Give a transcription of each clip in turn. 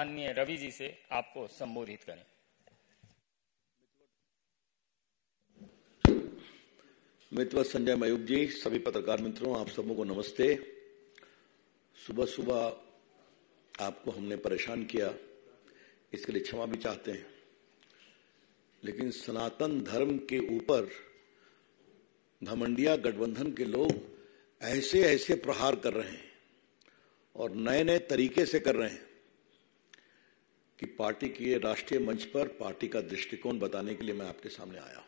माननीय रवि जी से आपको संबोधित करें। मित्र संजय मयूख जी, सभी पत्रकार मित्रों, आप सबों को नमस्ते। सुबह सुबह आपको हमने परेशान किया, इसके लिए क्षमा भी चाहते हैं, लेकिन सनातन धर्म के ऊपर घमंडिया गठबंधन के लोग ऐसे ऐसे प्रहार कर रहे हैं और नए नए तरीके से कर रहे हैं कि पार्टी के राष्ट्रीय मंच पर पार्टी का दृष्टिकोण बताने के लिए मैं आपके सामने आया।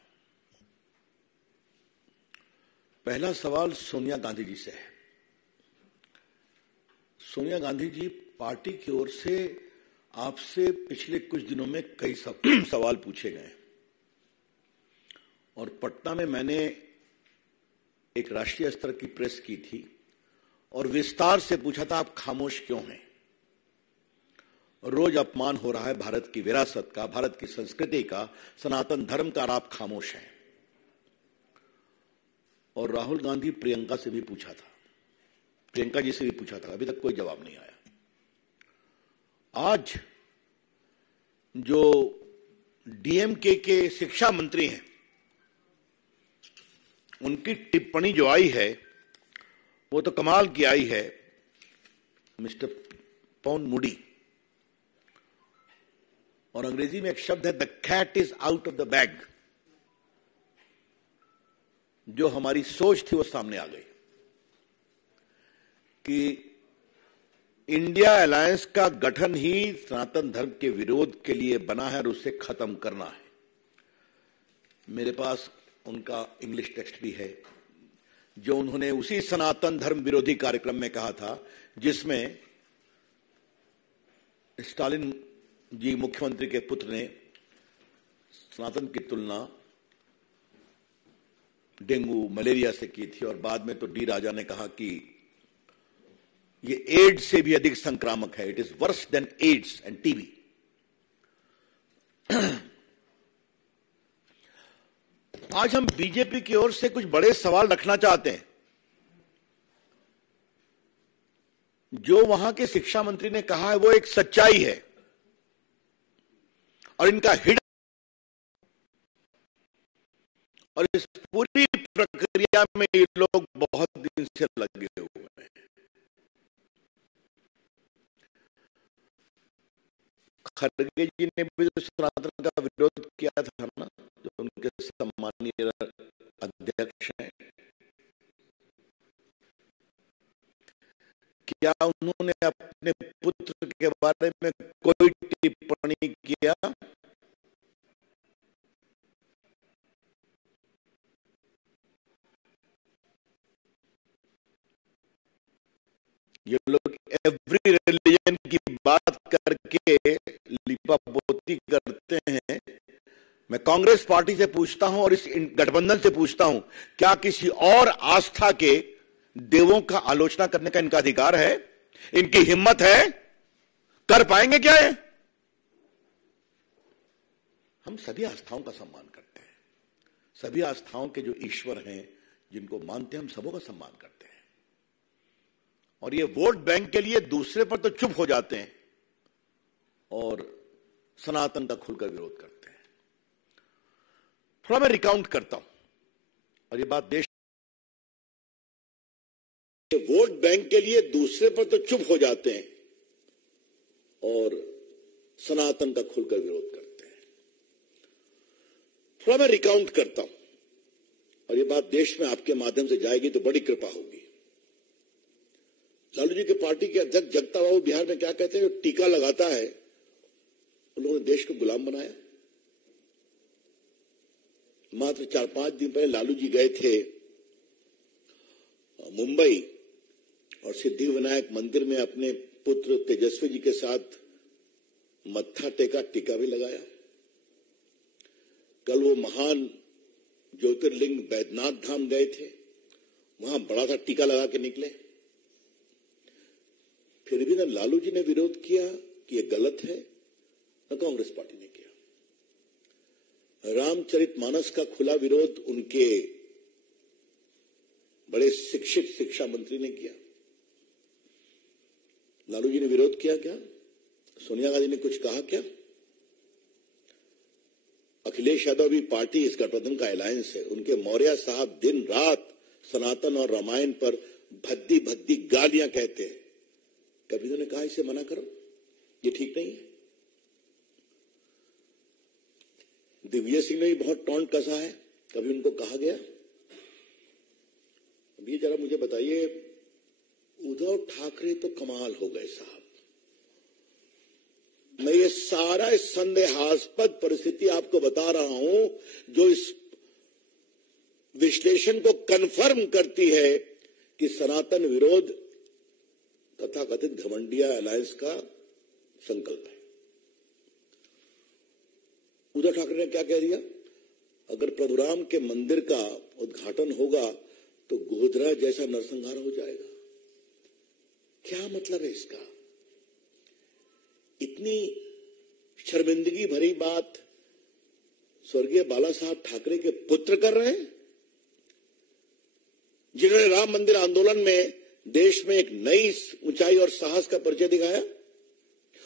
पहला सवाल सोनिया गांधी जी से है। सोनिया गांधी जी, पार्टी की ओर से आपसे पिछले कुछ दिनों में कई सवाल पूछे गए और पटना में मैंने एक राष्ट्रीय स्तर की प्रेस की थी और विस्तार से पूछा था, आप खामोश क्यों हैं? रोज अपमान हो रहा है भारत की विरासत का, भारत की संस्कृति का, सनातन धर्म का, और आप खामोश हैं। और राहुल गांधी प्रियंका से भी पूछा था, प्रियंका जी से भी पूछा था, अभी तक कोई जवाब नहीं आया। आज जो डीएमके के शिक्षा मंत्री हैं, उनकी टिप्पणी जो आई है वो तो कमाल की आई है। मिस्टर पॉन मूडी, और अंग्रेजी में एक शब्द है, the cat is out of the bag. जो हमारी सोच थी वो सामने आ गई कि इंडिया अलायंस का गठन ही सनातन धर्म के विरोध के लिए बना है और उसे खत्म करना है। मेरे पास उनका इंग्लिश टेक्स्ट भी है, जो उन्होंने उसी सनातन धर्म विरोधी कार्यक्रम में कहा था जिसमें स्टालिन जी, मुख्यमंत्री के पुत्र, ने सनातन की तुलना डेंगू मलेरिया से की थी और बाद में तो डी राजा ने कहा कि ये एड्स से भी अधिक संक्रामक है, it is worse than AIDS and TB. आज हम बीजेपी की ओर से कुछ बड़े सवाल रखना चाहते हैं। जो वहां के शिक्षा मंत्री ने कहा है वो एक सच्चाई है और इनका हिड, और इस पूरी प्रक्रिया में ये लोग बहुत दिन से लगे हुए हैं। खड़गे जी ने भी तो सनातन का विरोध किया था ना, जो उनके सम्मानीय अध्यक्ष हैं। क्या उन्होंने अपने पुत्र के बारे में कोई टिप्पणी किया? ये लोग एवरी रिलीजन की बात करके लिपापोती करते हैं। मैं कांग्रेस पार्टी से पूछता हूं और इस गठबंधन से पूछता हूं, क्या किसी और आस्था के देवों का आलोचना करने का इनका अधिकार है? इनकी हिम्मत है? कर पाएंगे क्या है? हम सभी आस्थाओं का सम्मान करते हैं, सभी आस्थाओं के जो ईश्वर हैं, जिनको मानते हैं, हम सबों का सम्मान करते हैं। और ये वोट बैंक के लिए दूसरे पर तो चुप हो जाते हैं और सनातन का खुलकर विरोध करते हैं। थोड़ा मैं रिकाउंट करता हूं, और ये बात देश, वोट बैंक के लिए दूसरे पर तो चुप हो जाते हैं और सनातन का खुलकर विरोध करते हैं। थोड़ा मैं रिकाउंट करता हूं, और ये बात देश में आपके माध्यम से जाएगी तो बड़ी कृपा होगी। लालू जी के पार्टी के अध्यक्ष जगता बाबू बिहार में क्या कहते हैं, जो टीका लगाता है उन्होंने देश को गुलाम बनाया। मात्र 4-5 दिन पहले लालू जी गए थे मुंबई और सिद्धि विनायक मंदिर में अपने पुत्र तेजस्वी जी के साथ मत्था टेका, टीका भी लगाया। कल वो महान ज्योतिर्लिंग बैद्यनाथ धाम गए थे, वहां बड़ा सा टीका लगा के निकले। फिर भी ना लालू जी ने विरोध किया कि ये गलत है, न कांग्रेस पार्टी ने किया। रामचरितमानस का खुला विरोध उनके बड़े शिक्षित शिक्षा मंत्री ने किया। लालू जी ने विरोध किया क्या? सोनिया गांधी ने कुछ कहा क्या? अखिलेश यादव भी पार्टी इस गठबंधन का अलायंस है, उनके मौर्य साहब दिन रात सनातन और रामायण पर भद्दी भद्दी गालियां कहते हैं। कभी उन्होंने कहा इसे मना करो, ये ठीक नहीं है? दिग्विजय सिंह ने भी बहुत टॉन्ट कसा है, कभी उनको कहा गया? अभी जरा मुझे बताइए, उद्धव ठाकरे तो कमाल हो गए साहब। मैं ये सारा संदेहास्पद परिस्थिति आपको बता रहा हूं जो इस विश्लेषण को कन्फर्म करती है कि सनातन विरोध तथाकथित घमंडिया अलायंस का संकल्प है। उद्धव ठाकरे ने क्या कह दिया? अगर प्रभुराम के मंदिर का उद्घाटन होगा तो गोधरा जैसा नरसंहार हो जाएगा। क्या मतलब है इसका? इतनी शर्मिंदगी भरी बात स्वर्गीय बाला साहब ठाकरे के पुत्र कर रहे हैं, जिन्होंने राम मंदिर आंदोलन में देश में एक नई ऊंचाई और साहस का परिचय दिखाया।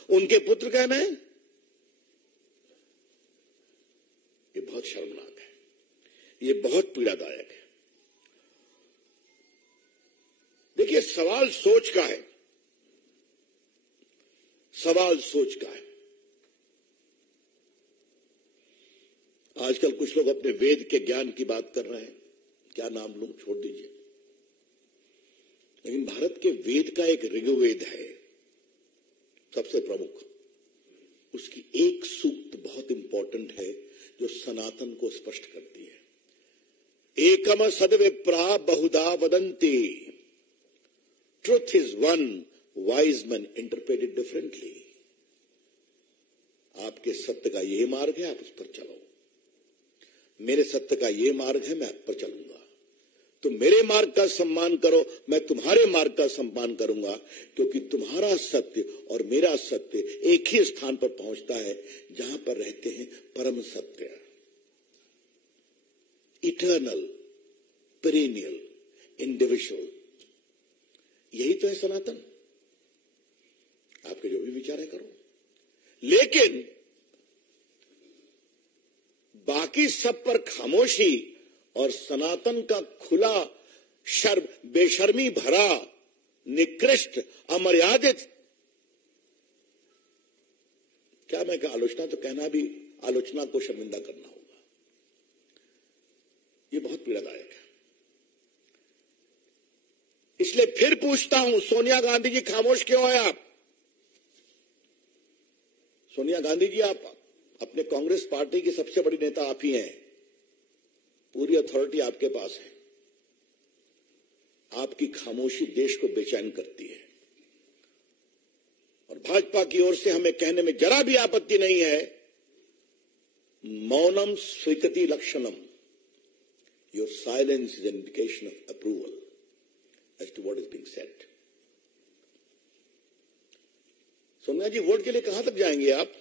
उनके पुत्र कहना है, ये बहुत शर्मनाक है, ये बहुत पीड़ादायक है। देखिए, सवाल सोच का है, सवाल सोच का है। आजकल कुछ लोग अपने वेद के ज्ञान की बात कर रहे हैं, क्या नाम लूं, छोड़ दीजिए। लेकिन भारत के वेद का एक ऋग्वेद है सबसे प्रमुख, उसकी एक सूक्त बहुत इंपॉर्टेंट है जो सनातन को स्पष्ट करती है। एकम सद्विप्रा बहुधा वदन्ति, truth is one, wise man interpret it differently. आपके सत्य का यह मार्ग है, आप उस पर चलो। मेरे सत्य का यह मार्ग है, मैं आप पर चलूंगा। तो मेरे मार्ग का सम्मान करो, मैं तुम्हारे मार्ग का सम्मान करूंगा, क्योंकि तुम्हारा सत्य और मेरा सत्य एक ही स्थान पर पहुंचता है जहां पर रहते हैं परम सत्य, इटर्नल, पेरिनियल, इंडिविजुअल। यही तो है सनातन। आपके जो भी विचार है करो, लेकिन बाकी सब पर खामोशी और सनातन का खुला बेशर्मी भरा, निकृष्ट, अमर्यादित, क्या मैं क्या आलोचना तो कहना भी आलोचना को शर्मिंदा करना होगा। ये बहुत पीड़ादायक है। इसलिए फिर पूछता हूं, सोनिया गांधी जी खामोश क्यों है आप? सोनिया गांधी जी, आप अपने कांग्रेस पार्टी की सबसे बड़ी नेता आप ही हैं, पूरी अथॉरिटी आपके पास है। आपकी खामोशी देश को बेचैन करती है। और भाजपा की ओर से हमें कहने में जरा भी आपत्ति नहीं है, मौनम स्वीकृति लक्षणम, your silence is an indication of approval as to what is being said. Sonia ji, vote के लिए कहां तक जाएंगे आप?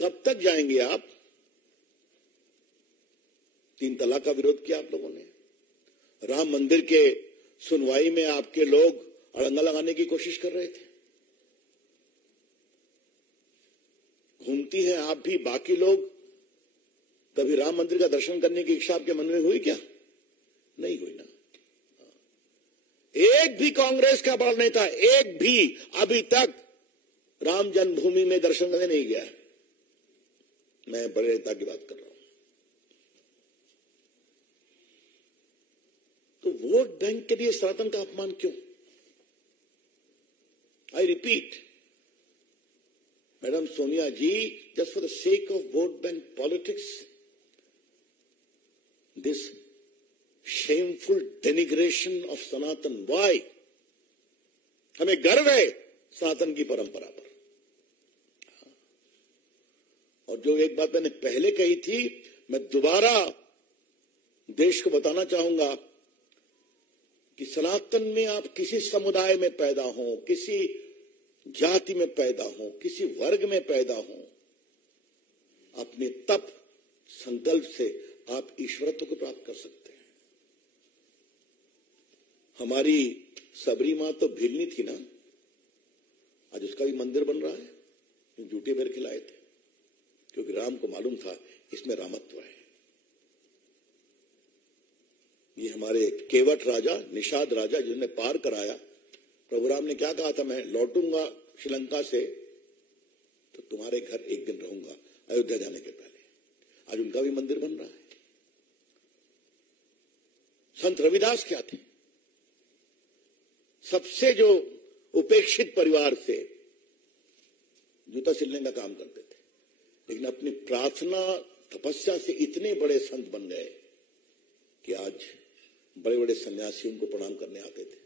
कब तक जाएंगे आप? 3 तलाक का विरोध किया आप लोगों ने, राम मंदिर के सुनवाई में आपके लोग अड़ंगा लगाने की कोशिश कर रहे थे। घूमती हैं आप भी, बाकी लोग। कभी राम मंदिर का दर्शन करने की इच्छा आपके मन में हुई क्या? नहीं हुई ना। एक भी कांग्रेस का बड़ा नेता, एक भी अभी तक राम जन्मभूमि में दर्शन करने नहीं गया। मैं बड़े नेता की बात कर रहा हूं। तो वोट बैंक के लिए सनातन का अपमान क्यों? I repeat, madam Sonia ji, just for the sake of vote bank politics, this shameful denigration of Sanatan, why? हमें गर्व है सनातन की परंपरा पर। और जो एक बात मैंने पहले कही थी, मैं दोबारा देश को बताना चाहूंगा कि सनातन में आप किसी समुदाय में पैदा हो, किसी जाति में पैदा हो, किसी वर्ग में पैदा हो, अपने तप संकल्प से आप ईश्वरत्व को प्राप्त कर सकते हैं। हमारी सबरी मां तो भिलनी थी ना, उसका भी मंदिर बन रहा है। झूठे बेर खिलाए थे, क्योंकि राम को मालूम था इसमें रामत्व है। ये हमारे केवट राजा, निषाद राजा, जिन्होंने पार कराया। प्रभु राम ने क्या कहा था, मैं लौटूंगा श्रीलंका से तो तुम्हारे घर एक दिन रहूंगा, अयोध्या जाने के पहले। आज उनका भी मंदिर बन रहा है। संत रविदास क्या थे? सबसे जो उपेक्षित परिवार से जूता सिलने का काम करते थे, लेकिन अपनी प्रार्थना तपस्या से इतने बड़े संत बन गए कि आज बड़े बड़े सन्यासी उनको प्रणाम करने आते थे।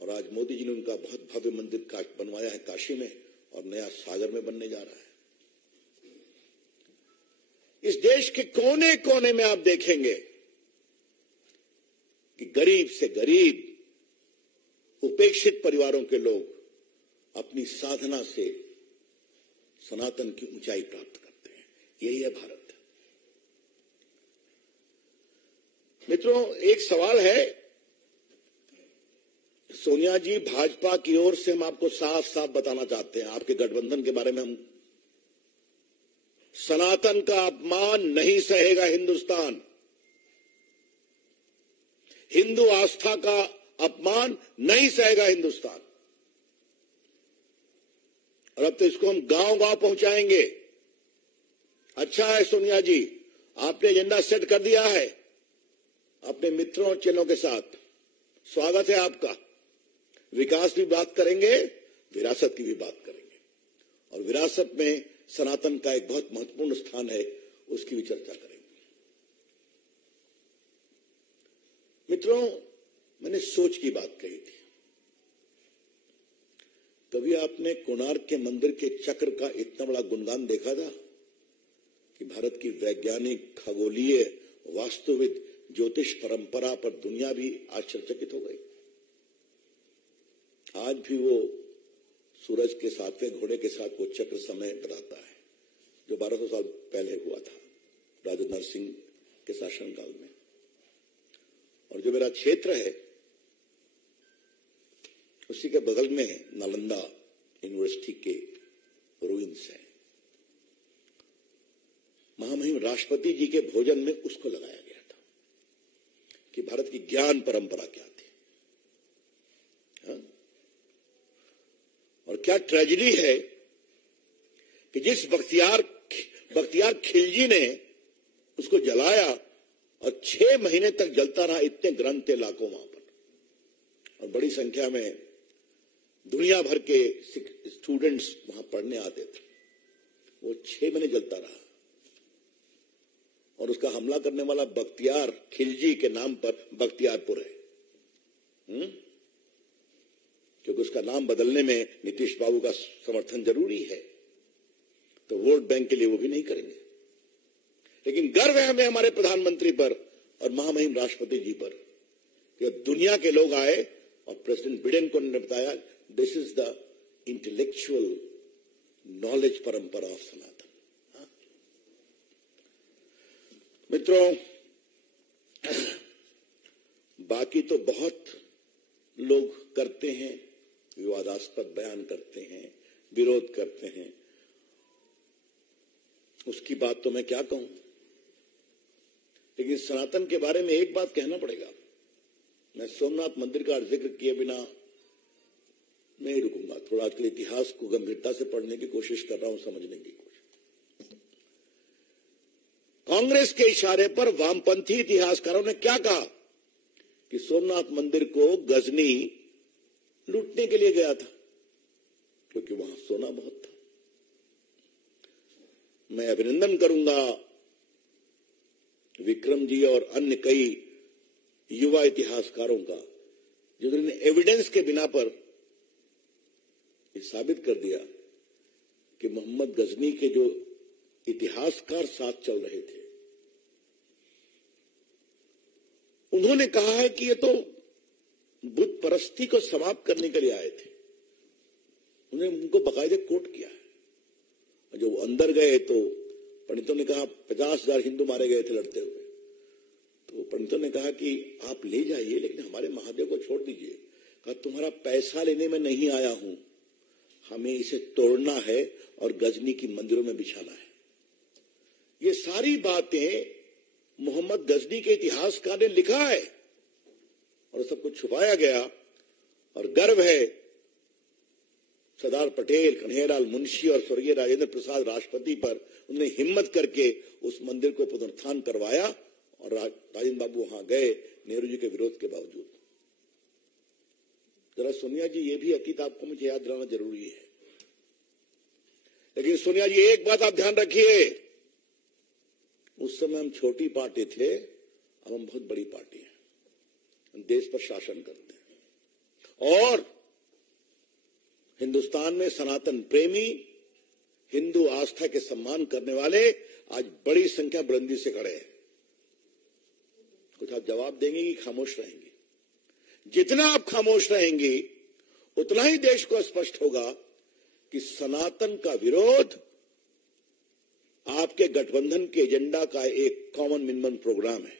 और आज मोदी जी ने उनका बहुत भव्य मंदिर बनवाया है काशी में, और नया सागर में बनने जा रहा है। इस देश के कोने कोने में आप देखेंगे कि गरीब से गरीब उपेक्षित परिवारों के लोग अपनी साधना से सनातन की ऊंचाई प्राप्त करते हैं। यही है भारत। मित्रों, एक सवाल है, सोनिया जी, भाजपा की ओर से हम आपको साफ साफ बताना चाहते हैं, आपके गठबंधन के बारे में हम, सनातन का अपमान नहीं सहेगा हिंदुस्तान। हिंदू आस्था का अपमान नहीं सहेगा हिंदुस्तान। और अब तो इसको हम गांव गांव पहुंचाएंगे। अच्छा है सोनिया जी, आपने एजेंडा सेट कर दिया है अपने मित्रों और चेलों के साथ, स्वागत है आपका। विकास की बात करेंगे, विरासत की भी बात करेंगे, और विरासत में सनातन का एक बहुत महत्वपूर्ण स्थान है, उसकी भी चर्चा करेंगे। मित्रों, मैंने सोच की बात कही थी। कभी आपने कोणार्क के मंदिर के चक्र का इतना बड़ा गुणगान देखा था कि भारत की वैज्ञानिक, खगोलीय, वास्तुविद, ज्योतिष परंपरा पर दुनिया भी आश्चर्यचकित हो गई। आज भी वो सूरज के 7वें घोड़े के साथ वो चक्र समय बताता है, जो 1200 साल पहले हुआ था राजा नरसिंह के शासनकाल में। और जो मेरा क्षेत्र है उसी के बगल में नालंदा यूनिवर्सिटी के रूइंस है। महामहिम राष्ट्रपति जी के भोजन में उसको लगाया गया था कि भारत की ज्ञान परंपरा क्या थी। हाँ? और क्या ट्रेजेडी है कि जिस बख्तियार खिलजी ने उसको जलाया और 6 महीने तक जलता रहा। इतने ग्रंथ थे लाखों वहां पर, और बड़ी संख्या में दुनिया भर के स्टूडेंट्स वहां पढ़ने आते थे। वो 6 महीने जलता रहा, और उसका हमला करने वाला बख्तियार खिलजी के नाम पर बख्तियारपुर है। क्योंकि उसका नाम बदलने में नीतीश बाबू का समर्थन जरूरी है, तो वोट बैंक के लिए वो भी नहीं करेंगे। लेकिन गर्व है हमें हमारे प्रधानमंत्री पर और महामहिम राष्ट्रपति जी पर कि दुनिया के लोग आए और प्रेसिडेंट बिडेन को ने बताया, this is the intellectual knowledge परंपरा ऑफ सनातन। मित्रों, बाकी तो बहुत लोग करते हैं, विवादास्पद बयान करते हैं, विरोध करते हैं, उसकी बात तो मैं क्या कहूं। लेकिन सनातन के बारे में एक बात कहना पड़ेगा। मैं सोमनाथ मंदिर का जिक्र किए बिना नहीं रुकूंगा। थोड़ा आजकल इतिहास को गंभीरता से पढ़ने की कोशिश कर रहा हूं, समझने की कोशिश। कांग्रेस के इशारे पर वामपंथी इतिहासकारों ने क्या कहा कि सोमनाथ मंदिर को गजनी लूटने के लिए गया था, क्योंकि वहां सोना बहुत था। मैं अभिनंदन करूंगा विक्रम जी और अन्य कई युवा इतिहासकारों का, जिन्होंने एविडेंस के बिना पर ये साबित कर दिया कि मोहम्मद गजनी के जो इतिहासकार साथ चल रहे थे, उन्होंने कहा है कि ये तो बुद्ध परस्ती को समाप्त करने के लिए आए थे। उन्होंने उनको बाकायदे कोट किया है। और जब वो अंदर गए तो पंडितों ने कहा 50,000 हिंदू मारे गए थे लड़ते हुए। तो पंडितों ने कहा कि आप ले जाइए, लेकिन हमारे महादेव को छोड़ दीजिए। कहा तुम्हारा पैसा लेने में नहीं आया हूं, हमें इसे तोड़ना है और गजनी की मंदिरों में बिछाना है। ये सारी बातें मोहम्मद गजनी के इतिहासकार ने लिखा है और सब कुछ छुपाया गया। और गर्व है सरदार पटेल, कन्हैयालाल मुंशी और स्वर्गीय राजेंद्र प्रसाद राष्ट्रपति पर, उन्होंने हिम्मत करके उस मंदिर को पुनरुत्थान करवाया और राजेंद्र बाबू वहां गए नेहरू जी के विरोध के बावजूद। जरा सोनिया जी, ये भी अकीद आपको मुझे याद दिलाना जरूरी है। लेकिन सोनिया जी, एक बात आप ध्यान रखिए, उस समय हम छोटी पार्टी थे, अब हम बहुत बड़ी पार्टी हैं, हम देश पर शासन करते हैं और हिंदुस्तान में सनातन प्रेमी, हिंदू आस्था के सम्मान करने वाले आज बड़ी संख्या बुलंदी से खड़े हैं। कुछ आप जवाब देंगे कि खामोश रहेंगे? जितना आप खामोश रहेंगे उतना ही देश को स्पष्ट होगा कि सनातन का विरोध आपके गठबंधन के एजेंडा का एक कॉमन मिनिमम प्रोग्राम है,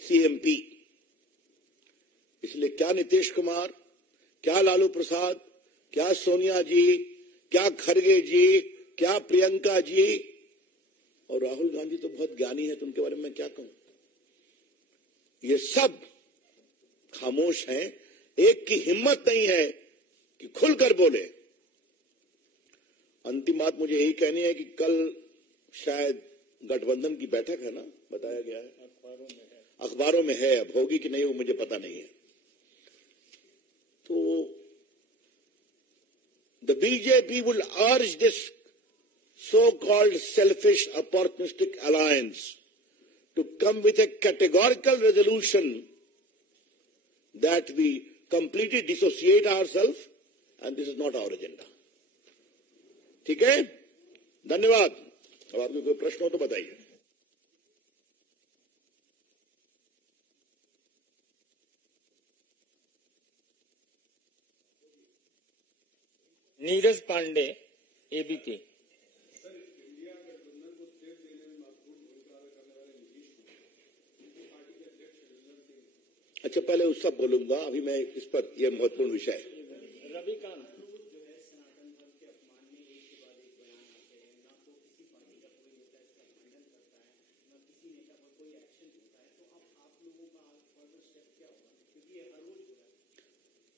सीएमपी। इसलिए क्या नीतीश कुमार, क्या लालू प्रसाद, क्या सोनिया जी, क्या खड़गे जी, क्या प्रियंका जी और राहुल गांधी तो बहुत ज्ञानी है, तो उनके बारे में क्या कहूं। ये सब खामोश हैं। एक की हिम्मत नहीं है कि खुलकर बोले। अंतिम बात मुझे यही कहनी है कि कल शायद गठबंधन की बैठक है ना, बताया गया है, अखबारों में है, अब होगी कि नहीं वो मुझे पता नहीं है। तो the BJP will urge this so-called selfish, opportunistic alliance to come with a categorical resolution that we completely dissociate ourselves and this is not our agenda. ठीक है, धन्यवाद। अब आपके कोई प्रश्न हो तो बताइए। नीरज पांडे, एबीपी। अच्छा, पहले उस सब बोलूंगा, अभी मैं इस पर, यह महत्वपूर्ण विषय है। रविकांत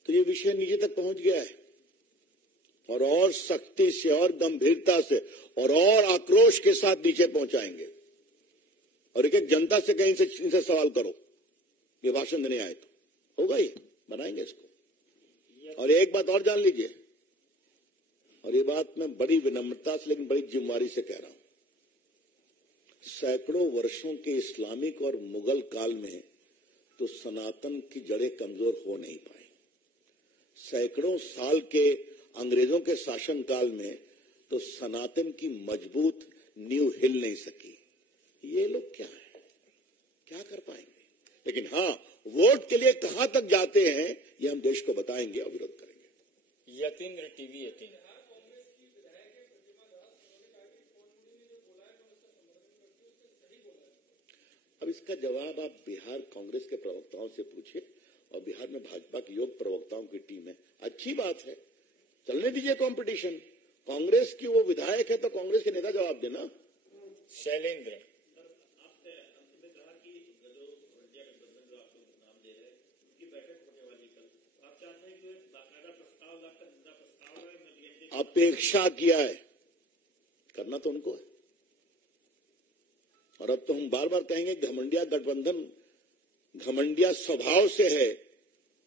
तो ये विषय नीचे तक पहुंच गया है और सख्ती से और गंभीरता से और आक्रोश के साथ नीचे पहुंचाएंगे और एक एक जनता से कहीं इनसे सवाल करो, ये भाषण देने आए तो होगा, ये बनाएंगे इसको। और एक बात और जान लीजिए, और ये बात मैं बड़ी विनम्रता से लेकिन बड़ी जिम्मेदारी से कह रहा हूं, सैकड़ों वर्षों के इस्लामिक और मुगल काल में तो सनातन की जड़ें कमजोर हो नहीं पाई। सैकड़ों साल के अंग्रेजों के शासन काल में तो सनातन की मजबूत नींव हिल नहीं सकी। ये लोग क्या है, क्या कर पाएंगे? लेकिन हाँ, वोट के लिए कहां तक जाते हैं ये हम देश को बताएंगे और विरोध करेंगे। यतीन्द्र, टीवी 18। अब इसका जवाब आप बिहार कांग्रेस के प्रवक्ताओं से पूछिए और बिहार में भाजपा की योग प्रवक्ताओं की टीम है। अच्छी बात है, चलने दीजिए कंपटीशन। कांग्रेस की वो विधायक है तो कांग्रेस के नेता जवाब देना। शैलेंद्र, अपेक्षा किया है, करना तो उनको है। और अब तो हम बार बार कहेंगे घमंडिया गठबंधन घमंडिया स्वभाव से है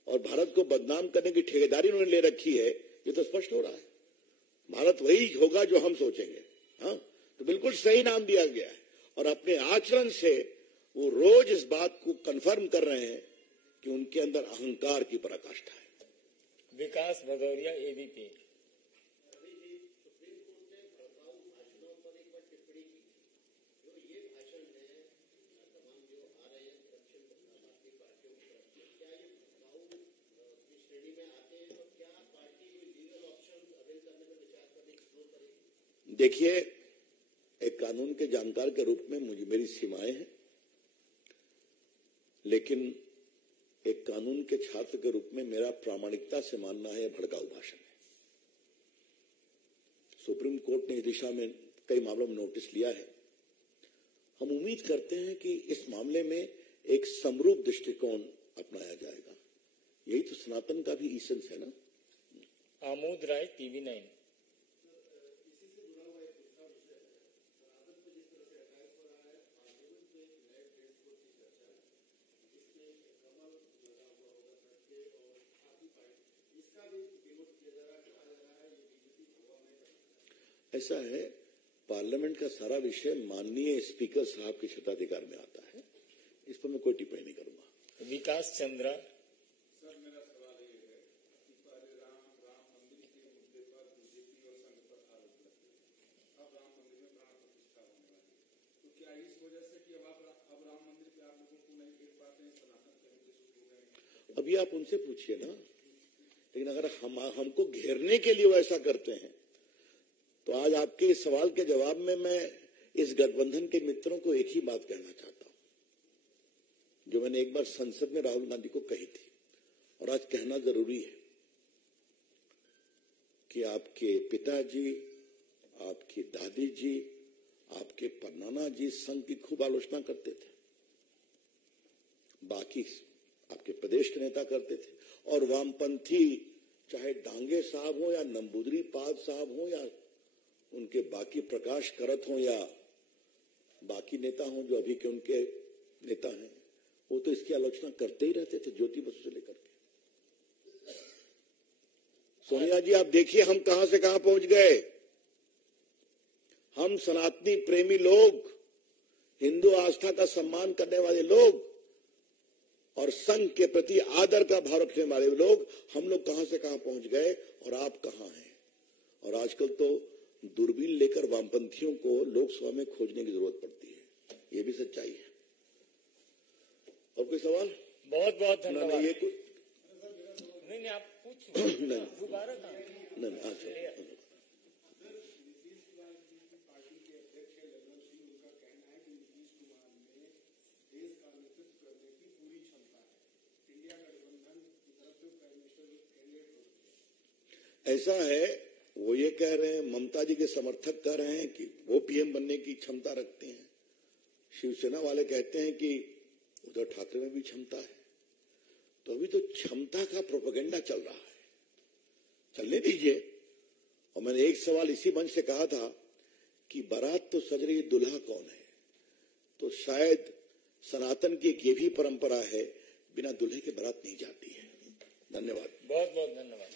और भारत को बदनाम करने की ठेकेदारी उन्होंने ले रखी है, ये तो स्पष्ट हो रहा है। भारत वही होगा जो हम सोचेंगे। हाँ, तो बिल्कुल सही नाम दिया गया है और अपने आचरण से वो रोज इस बात को कंफर्म कर रहे हैं कि उनके अंदर अहंकार की पराकाष्ठा है। विकास भदौरिया, एबीपी। देखिए, एक कानून के जानकार के रूप में मेरी सीमाएं हैं, लेकिन एक कानून के छात्र के रूप में मेरा प्रामाणिकता से मानना है भड़काऊ भाषण है। सुप्रीम कोर्ट ने इस दिशा में कई मामलों में नोटिस लिया है। हम उम्मीद करते हैं कि इस मामले में एक समरूप दृष्टिकोण अपनाया जाएगा। यही तो सनातन का भी ईसेंस है ना। आमोद राय, TV9। ऐसा है, पार्लियामेंट का सारा विषय माननीय स्पीकर साहब के क्षेत्राधिकार में आता है, इस पर मैं कोई टिप्पणी नहीं करूंगा। विकास चंद्रा। सर, मेरा सवाल ये है कि पहले राम मंदिर के मुद्दे पर बीजेपी और संघ पर आरोप लगते थे, अब राम मंदिर में प्राण प्रतिष्ठा होने वाली है, तो क्या इस वजह से कि अब राम मंदिर पे आप लोगों को नहीं घेर पाते हैं, सनातन के मुद्दे शुरू हो गए? अभी आप उनसे पूछिए ना, लेकिन अगर हमको घेरने के लिए वो ऐसा करते हैं तो आज आपके इस सवाल के जवाब में मैं इस गठबंधन के मित्रों को एक ही बात कहना चाहता हूं, जो मैंने एक बार संसद में राहुल गांधी को कही थी और आज कहना जरूरी है कि आपके पिताजी, आपकी दादी जी, आपके परनाना जी संघ की खूब आलोचना करते थे, बाकी आपके प्रदेश के नेता करते थे, और वामपंथी चाहे डांगे साहब हो या नंबूदरी पाद साहब हो या उनके बाकी प्रकाश करत हो या बाकी नेता हो जो अभी के उनके नेता हैं, वो तो इसकी आलोचना करते ही रहते थे, ज्योति बसु से लेकर के। सोनिया जी, आप देखिए हम कहां से कहां पहुंच गए। हम सनातनी प्रेमी लोग, हिंदू आस्था का सम्मान करने वाले लोग और संघ के प्रति आदर का भाव रखने वाले लोग, हम लोग कहां से कहां पहुंच गए और आप कहां हैं। और आजकल तो दूरबीन लेकर वामपंथियों को लोकसभा में खोजने की जरूरत पड़ती है, ये भी सच्चाई है। और कोई सवाल? बहुत बहुत धन्यवाद। ये नहीं, आप पूछिए। दोबारा नहीं, अच्छा। ऐसा है, वो ये कह रहे हैं, ममता जी के समर्थक कह रहे हैं कि वो पीएम बनने की क्षमता रखते हैं, शिवसेना वाले कहते हैं कि उद्धव ठाकरे में भी क्षमता है। तो अभी तो क्षमता का प्रोपेगेंडा चल रहा है, चलने दीजिए। और मैंने एक सवाल इसी मंच से कहा था कि बारात तो सज रही, दुल्हा कौन है। तो शायद सनातन की एक ये भी परंपरा है, बिना दुल्हे के बारात नहीं जाती है। धन्यवाद। बहुत बहुत धन्यवाद।